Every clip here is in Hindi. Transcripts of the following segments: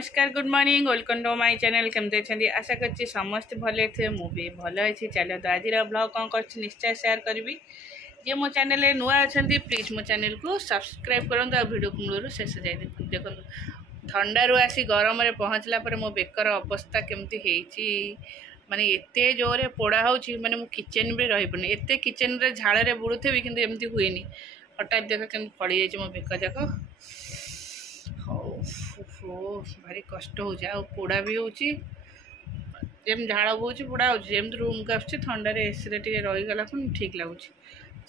नमस्कार good morning welcome to my channel केमते अच्छे आशा कर समस्त भले थे मुझे भल अच्छी चलो तो आज ब्लॉग कौन कर निश्चय शेयर करी जे मो चैनल नुआ अच्छा प्लीज मो चैनल को सब्सक्राइब करूँ आ वीडियो मूल शेष जाए देखो ठंडारू आसी गरम में पहुँचला पर मो बेकर अवस्था केमती माने एते जोरे पोड़ा हो माने मो किचन में रही पड़े एते किचन रे झाड़ रे बुड़ुथेबी किंतु एमती हुए हठात देख के फड़ी जाए मो बेक जाक भारी कष्ट हो पोड़ा भी होम झाड़ बोची पोड़ा होम रूम को आस थंडार एसी टे रहीगला ठीक लगुच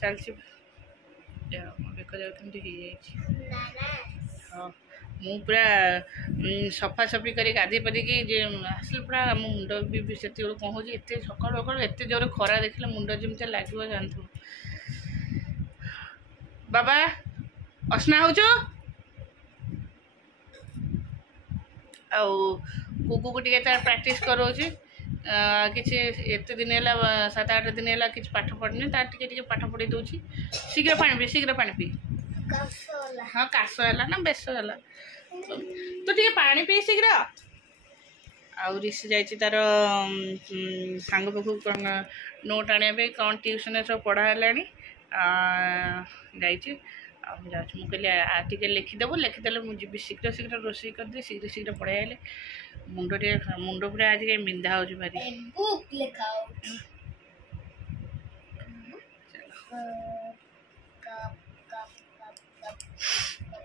चलती बेक जाए हाँ मु पूरा सफा सफी कर गाधे पारिकी आसल पूरा मो मुंड भी से कौन हो सका सका एत जोर खरा देखिले मुंड जमी लगे जानू बाबा असना हो कुकू को टे प्राक्ट कराऊँगी किसी एत दिन है 7-8 दिन है कि पाठ पढ़नी तार टे पाठ पढ़ी दूसरी शीघ्र पानी पी हाँ काश है ना बेस है तू टे पा पी शीघ्र आउ ऋषि जाइए तार सांग पाख नोट आने कौन ट्यूशन सब पढ़ा जाइए मुझे लिखिदेव लिखिदे मुझे शीघ्र शीघ्र रोषे करदे शीघ्र शीघ्र पढ़े आए मुंड पूरा आज कहीं बिंधा हो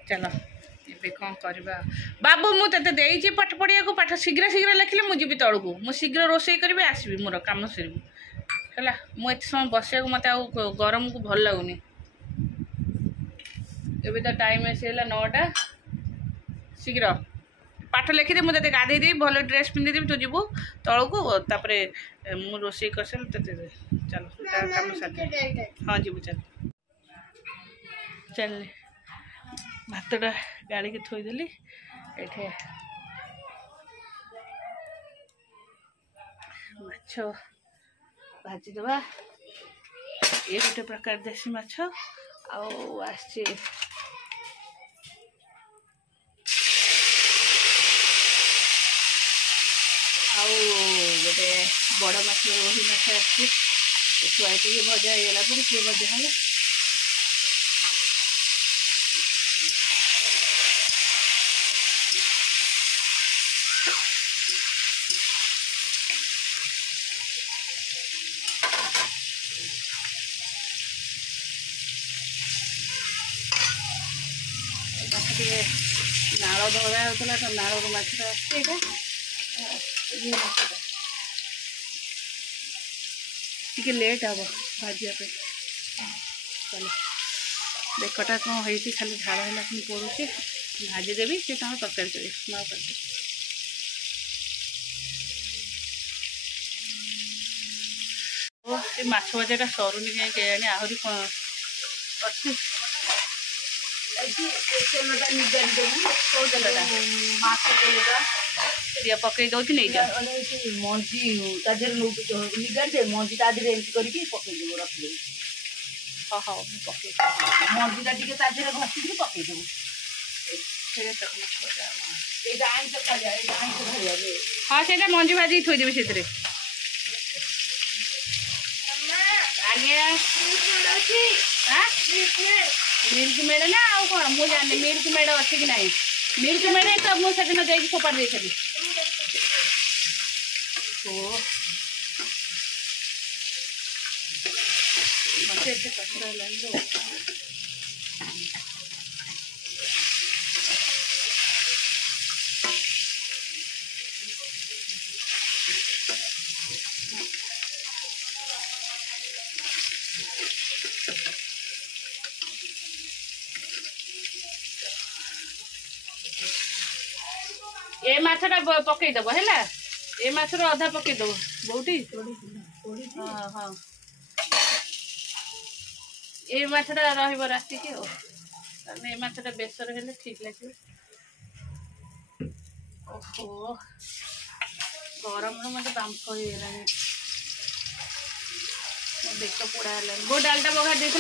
चलो ये कौन करवा बाबू मुझे पाठ पढ़िया को पाठ शीघ्र शीघ्र लिखिले मुझे तौक मुझे शीघ्र रोषे करी आसबि मोर कम सर है मुझे समय बस मत गरम को भल लगुनि एबे तो टाइम ऐसे 9टा शीघ्र पाठ लिखिदे मुझे गाधे देवी भल ड्रेस पिंधिदेवी तू जीवु तौक मु रोषे कर चलो कम सारे हाँ जीवु चल चल भातटा गाड़ी के थोदेली ये माछ भाजीदे ये गोटे प्रकार देसी माछ आस गोटे बड़ माछ रोही माछ आसुआई भजा होगा पर सी भजा है नाड़ धरा होता तो नाड़ मछटा टे लेट हम भाजापे चलो बेकटा कौन हो खाली झाड़ है पड़ुचे भाजीदेवी सी कौन तरकारी कर स्मा कर माछ भजाटा सरुनी कहीं केजानी आहरी अच्छी पकई दौर नहीं जा मंजी निगाड़े मंजी तादे एमती करके पकईदेव रखिदेव हाँ हाँ पकई मंजीटा टे घसी पकईदेव हाँ से मंजी भाजी थोदेवी से मिल्क मेड ना आउ कौन मुझे जानी मिल्क मेड अच्छी कि नहीं मिल्क मेड तो मुझे दिन जाकि फोपाड़ देती मत एत कष्ट है ए माछटा पकईदेव है ए माछर अधा पकईदेव बोटी हाँ हाँ ये माछटा राति की ए माछटा बेसर हेले ठीक लगे ओहो गरम मत बांफ हो बेक पोड़ा है गो डालटा बघा देख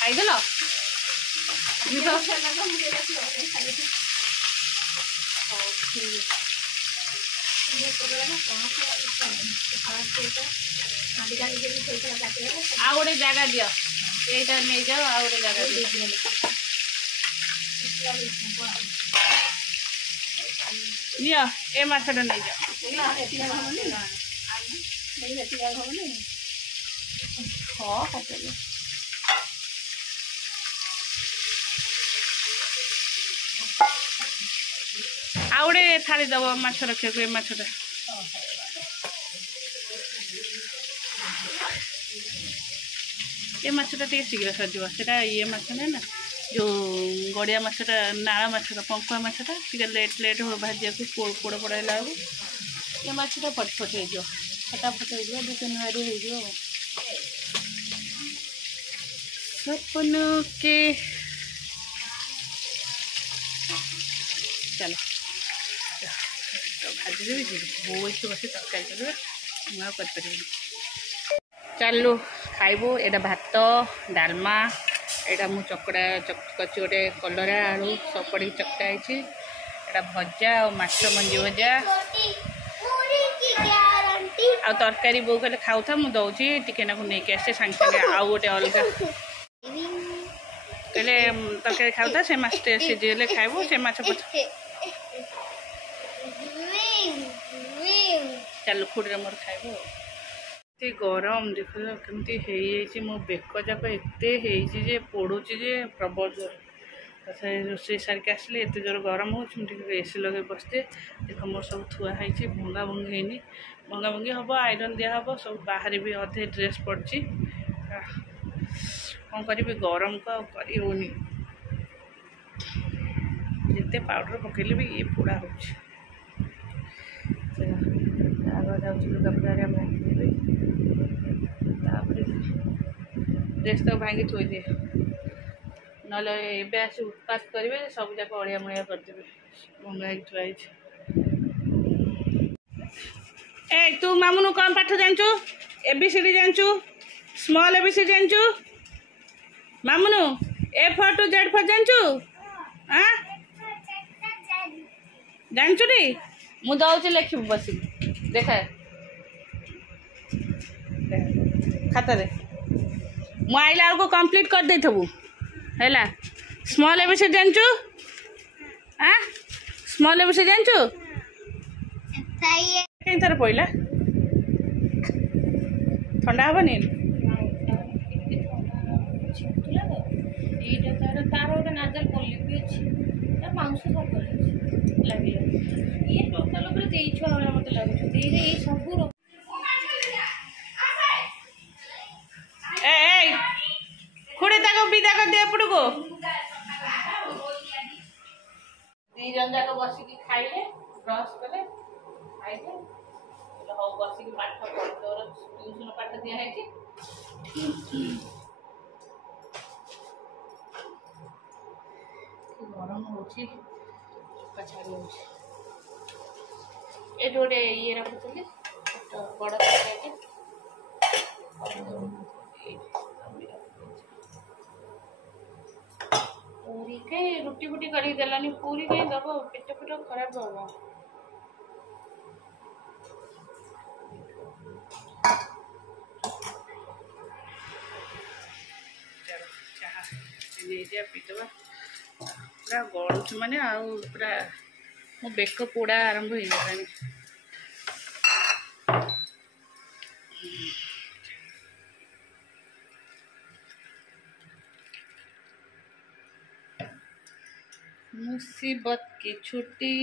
ଖାଇଦେଲ ଆଉ ଗୋଟେ ଜାଗା ଦିଅ ଏଇଟା ନେଇଯାଅ ଆଉ ଗୋଟେ ଜାଗା ଦିଅ ନିଅ ଏ ମାଛଟା ନେଇଯାଅ ହଁ ପକେଇଲ ଆଉ ଗୋଟେ ଥାଳି ଦବ ମାଛ ରଖିବାକୁ ଏ ମାଛଟା ଏ ମାଛଟା ଟିକେ ଶୀଘ୍ର ସରିଯିବ ସେଟା ଇଏ ମାଛ ନାହିଁ ନା ଯେଉଁ ଗଡ଼ିଆ ମାଛଟା ନାଳ ମାଛଟା ପଙ୍କୁଆ ମାଛଟା ଟିକେ ଲେଟ୍ ହେବ ଭାଜିବାକୁ ପୋଡ଼ ପୋଡ଼ ହେଲା ବେଳକୁ ଏ ମାଛଟା ଫଟଫଟ ହେଇଯିବ ଫଟାଫଟ ହେଇଯିବ 2-3 ବାରି ହେଇଯିବ ସପନୋ के चलो भाजीदेवी जी बोई बस तरकारी कर चलू खाइबू एटा भात डालमा एटा मु चकड़ा चकची गोटे कलरा आलू सब पड़ी चकटा है भजा और माछ मंजी भजा आ तरकारी बो कहले खाऊ था मुझे दौची टिके ना नहीं आसे सांगे सांगे आउ गोटे अलग कहले तरकारी खाऊ था से माछ सीझे खाइबू से माछ चलो खुड़े मोर खाइबू एते गरम देख कमी है मो बेक जाक एत पड़ुची जे प्रबल जोर रोषे सारिक आसले एत जोर गरम हो एसी लगे बसते देख मोर सब थुआई भंगा भंगी है भंगा भंगी हम आयरन दिहब सब बाहर भी अधे ड्रेस पड़ी कौन करी गरम को करी जिते पाउडर पकड़े भी ये पोड़ा हो लुगापड़े भांगी ड्रेस तो भांगी थोई दिए ना आस उत्पात करेंगे सब जाक अड़िया मड़िया करदे भंगा थुआई ए तू मामुनु कौन पाठ जानचु एबीसीडी जानचु स्मॉल एबीसीडी जानचु मामुनु A for to Z for जानचु हाँ जानचु टी मु दौची लिखी बस देखा खाता दे मु आइला को कंप्लीट कर दे थबु हैला स्मॉल एबीसीडी जानचु हाँ स्मॉल एबीसीडी जानचु कहीं तार पड़ा ठंडा हेनी तार गोटे नाजल पल्ली भी अच्छी मांस सब लगे ये टोटाल छुआ भाया मत लगुच सब खुड़े तक विदा कर दे एपट को दीजन जाक बसिक खाइले ब्रश कले खाइले हौ बसिक पाठ पढ़ तोर ट्यूशन पाठ दिया है गरम हो छाड़ी हो गोटे ये रखुली बड़ पूरी कहीं रुटी फुटी कर देलानी पूरी कहीं दब पेट पेट खराब हम पीदबा पूरा गलुच माने पूरा मो बेक पोड़ा आरंभ हो गलानी मुसीबत की छुट्टी